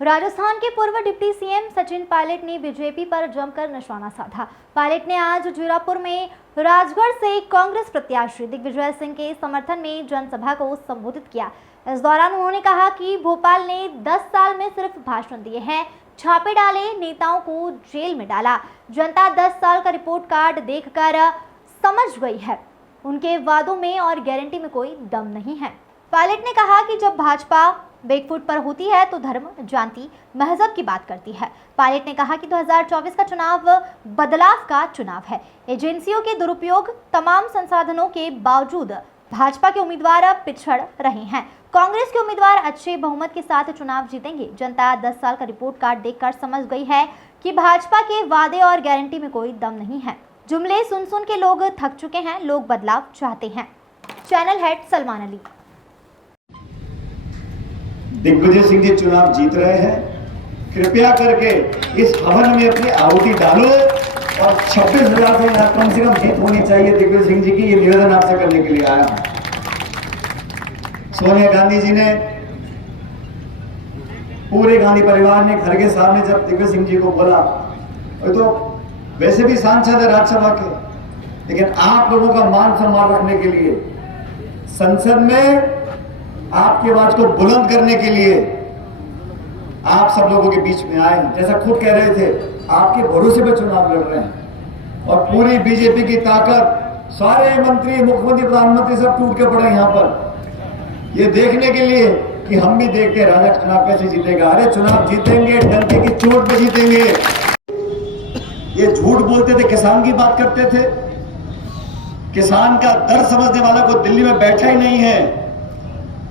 राजस्थान के पूर्व deputy CM Sachin Pilot ने बीजेपी पर जमकर निशाना साधा। पायलट ने आज जीरापुर में राजगढ़ से कांग्रेस प्रत्याशी दिग्विजय सिंह के समर्थन में जनसभा को संबोधित किया। इस दौरान उन्होंने कहा कि भोपाल ने 10 साल में सिर्फ भाषण दिए हैं, छापे डाले, नेताओं को जेल में डाला। जनता 10 साल का रिपोर्ट कार्ड देखकर समझ गई है, उनके वादों में और गारंटी में कोई दम नहीं है। पायलट ने कहा कि जब भाजपा बैकफुट पर होती है तो धर्म, जाति, मजहब की बात करती है। पायलट ने कहा कि 2024 का चुनाव बदलाव का चुनाव है। एजेंसियों के दुरुपयोग, तमाम संसाधनों के बावजूद भाजपा के उम्मीदवार पिछड़ रहे हैं। कांग्रेस के उम्मीदवार अच्छे बहुमत के साथ चुनाव जीतेंगे। जनता 10 साल का रिपोर्ट कार्ड देखकर समझ गई है कि भाजपा के वादे और गारंटी में कोई दम नहीं है। जुमले सुन सुन के लोग थक चुके हैं, लोग बदलाव चाहते हैं। Channel head Salman Ali. दिग्विजय सिंह जी चुनाव जीत रहे हैं, कृपया करके इस हवन में अपनी आहुति डालो और 26,000 से कम जीत होनी चाहिए दिग्विजय सिंह जी की। ये निवेदन आपसे करने के लिए आया हूं। सोनिया गांधी जी ने, पूरे गांधी परिवार ने, खड़गे साहब ने जब दिग्विजय सिंह जी को बोला, तो वैसे भी सांसद है राज्यसभा के, लेकिन आप लोगों का मान सम्मान रखने के लिए, संसद में आपकी आवाज को बुलंद करने के लिए आप सब लोगों के बीच में आए। जैसा खुद कह रहे थे, आपके भरोसे पे चुनाव लड़ रहे हैं और पूरी बीजेपी की ताकत, सारे मंत्री, मुख्यमंत्री, प्रधानमंत्री सब टूट के पड़े यहाँ पर, ये देखने के लिए कि हम भी देखते हैं राजा चुनाव कैसे जीतेगा। अरे चुनाव जीतेंगे, डंके की चोट पे जीतेंगे। ये झूठ बोलते थे, किसान की बात करते थे। किसान का दर्द समझने वाला को दिल्ली में बैठा ही नहीं है।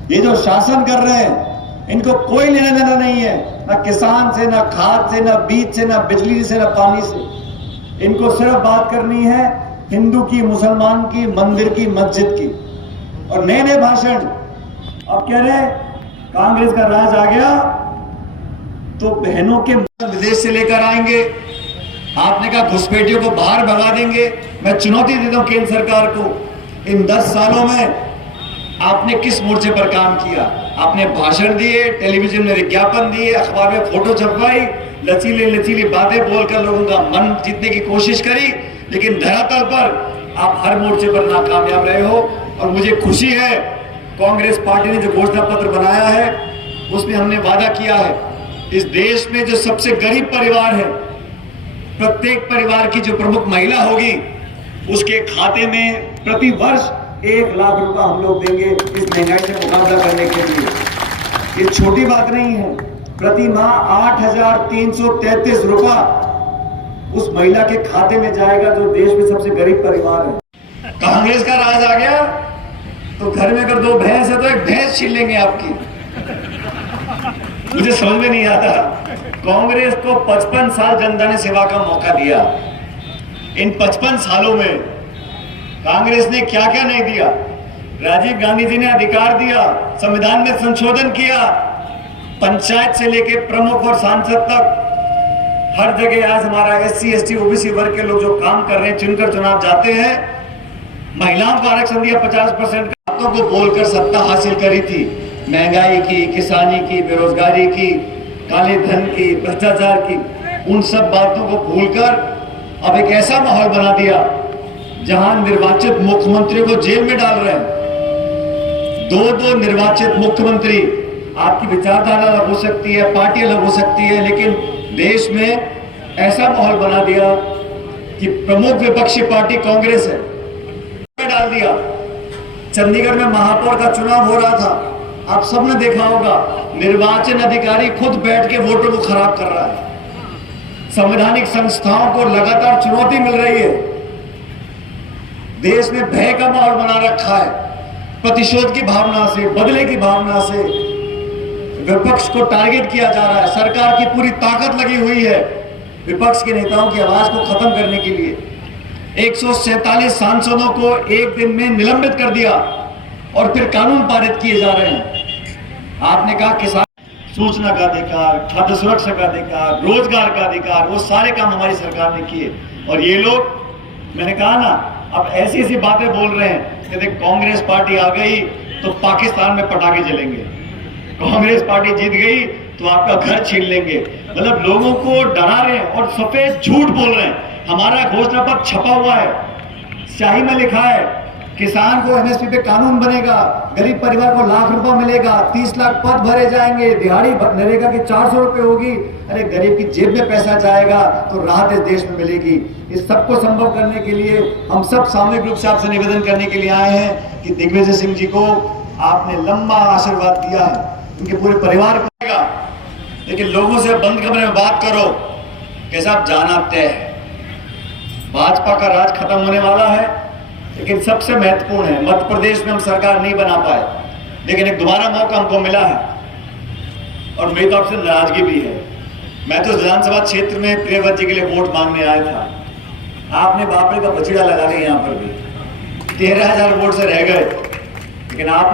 ये जो शासन कर रहे हैं, इनको कोई लेना देना नहीं है, ना किसान से, ना खाद से, ना बीज से, ना बिजली से, ना पानी से। इनको सिर्फ बात करनी है हिंदू की, मुसलमान की, मंदिर की, मस्जिद की। और नए नए भाषण। अब कह रहे कांग्रेस का राज आ गया तो बहनों के विदेश से लेकर आएंगे। आपने कहा घुसपैठियों को बाहर भगा देंगे। मैं चुनौती देता हूं केंद्र सरकार को, इन 10 सालों में आपने किस मोर्चे पर काम किया? आपने भाषण दिए, टेलीविजन में विज्ञापन दिए, अखबार में फोटो छपवाई, लचीली लचीली बातें बोलकर लोगों का मन जीतने की कोशिश करी, लेकिन धरातल पर आप हर मोर्चे पर नाकामयाब रहे हो। और मुझे खुशी है, कांग्रेस पार्टी ने जो घोषणा पत्र बनाया है उसमें हमने वादा किया है, इस देश में जो सबसे गरीब परिवार है, प्रत्येक परिवार की जो प्रमुख महिला होगी, उसके खाते में प्रति वर्ष 1 लाख रुपया हम लोग देंगे इस महंगाई से मुकाबला करने के लिए। ये छोटी बात नहीं है। प्रति माह 8,333 रुपया उस महिला के खाते में जाएगा जो देश में सबसे गरीब परिवार है। कांग्रेस का राज आ गया तो घर में अगर 2 भैंस है तो 1 भैंस छीन लेंगे आपकी। मुझे समझ में नहीं आता, कांग्रेस को 55 साल जनता ने सेवा का मौका दिया। इन 55 सालों में कांग्रेस ने क्या क्या नहीं दिया। राजीव गांधी जी ने अधिकार दिया, संविधान में संशोधन किया, पंचायत से लेके प्रमुख और सांसद तक हर जगह आज हमारा SC, ST, OBC वर्ग के लोग जो काम कर रहे हैं, चुनकर चुनाव जाते हैं। महिलाओं को आरक्षण दिया 50%। बातों को बोलकर सत्ता हासिल करी थी, महंगाई की, किसानी की, बेरोजगारी की, काले धन की, भ्रष्टाचार की। उन सब बातों को भूलकर अब एक ऐसा माहौल बना दिया जहां निर्वाचित मुख्यमंत्रियों को जेल में डाल रहे हैं। 2 निर्वाचित मुख्यमंत्री। आपकी विचारधारा अलग हो सकती है, पार्टी अलग हो सकती है, लेकिन देश में ऐसा माहौल बना दिया कि प्रमुख विपक्षी पार्टी कांग्रेस है, डाल दिया। चंडीगढ़ में महापौर का चुनाव हो रहा था, आप सबने देखा होगा, निर्वाचन अधिकारी खुद बैठ के वोटों को खराब कर रहा है। संवैधानिक संस्थाओं को लगातार चुनौती मिल रही है। देश में भय का माहौल बना रखा है, प्रतिशोध की भावना से, बदले की भावना से विपक्ष को टारगेट किया जा रहा है। सरकार की पूरी ताकत लगी हुई है विपक्ष के नेताओं की आवाज को खत्म करने के लिए। 147 सांसदों को एक दिन में निलंबित कर दिया और फिर कानून पारित किए जा रहे हैं। आपने कहा किसान सूचना का अधिकार, खाद्य सुरक्षा का अधिकार, रोजगार का अधिकार, वो सारे काम हमारी सरकार ने किए। और ये लोग, मैंने कहा ना, अब ऐसी ऐसी बातें बोल रहे हैं कि कांग्रेस पार्टी आ गई तो पाकिस्तान में पटाखे जलेंगे, कांग्रेस पार्टी जीत गई तो आपका घर छीन लेंगे। मतलब लोगों को डरा रहे हैं और सफेद झूठ बोल रहे हैं। हमारा घोषणा पत्र छपा हुआ है, स्याही में लिखा है, किसान को एमएसपी पे कानून बनेगा, गरीब परिवार को ₹1,00,000 मिलेगा, 30 लाख पद भरे जाएंगे, दिहाड़ी नरेगा की 400 रुपए होगी। अरे गरीब की जेब में पैसा जाएगा तो राहत इस देश में मिलेगी। इस सबको संभव करने के लिए हम सब सामूहिक रूप से आपसे निवेदन करने के लिए आए हैं कि दिग्विजय सिंह जी को आपने लंबा आशीर्वाद दिया है, उनके पूरे परिवार को देगा, लेकिन लोगों से बंद कमरे में बात करो कि साहब जाना तय है। भाजपा का राज खत्म होने वाला है, लेकिन सबसे महत्वपूर्ण है, मध्य प्रदेश में हम सरकार नहीं बना पाए, लेकिन एक दोबारा मौका हमको मिला है और मेरी तरफ से नाराजगी भी है। मैं तो विधानसभा क्षेत्र में प्रियव्रत जी के लिए वोट मांगने आया था। आपने बापरे का बछड़ा लगा दिया, यहाँ पर भी 13,000 वोट से रह गए, लेकिन आप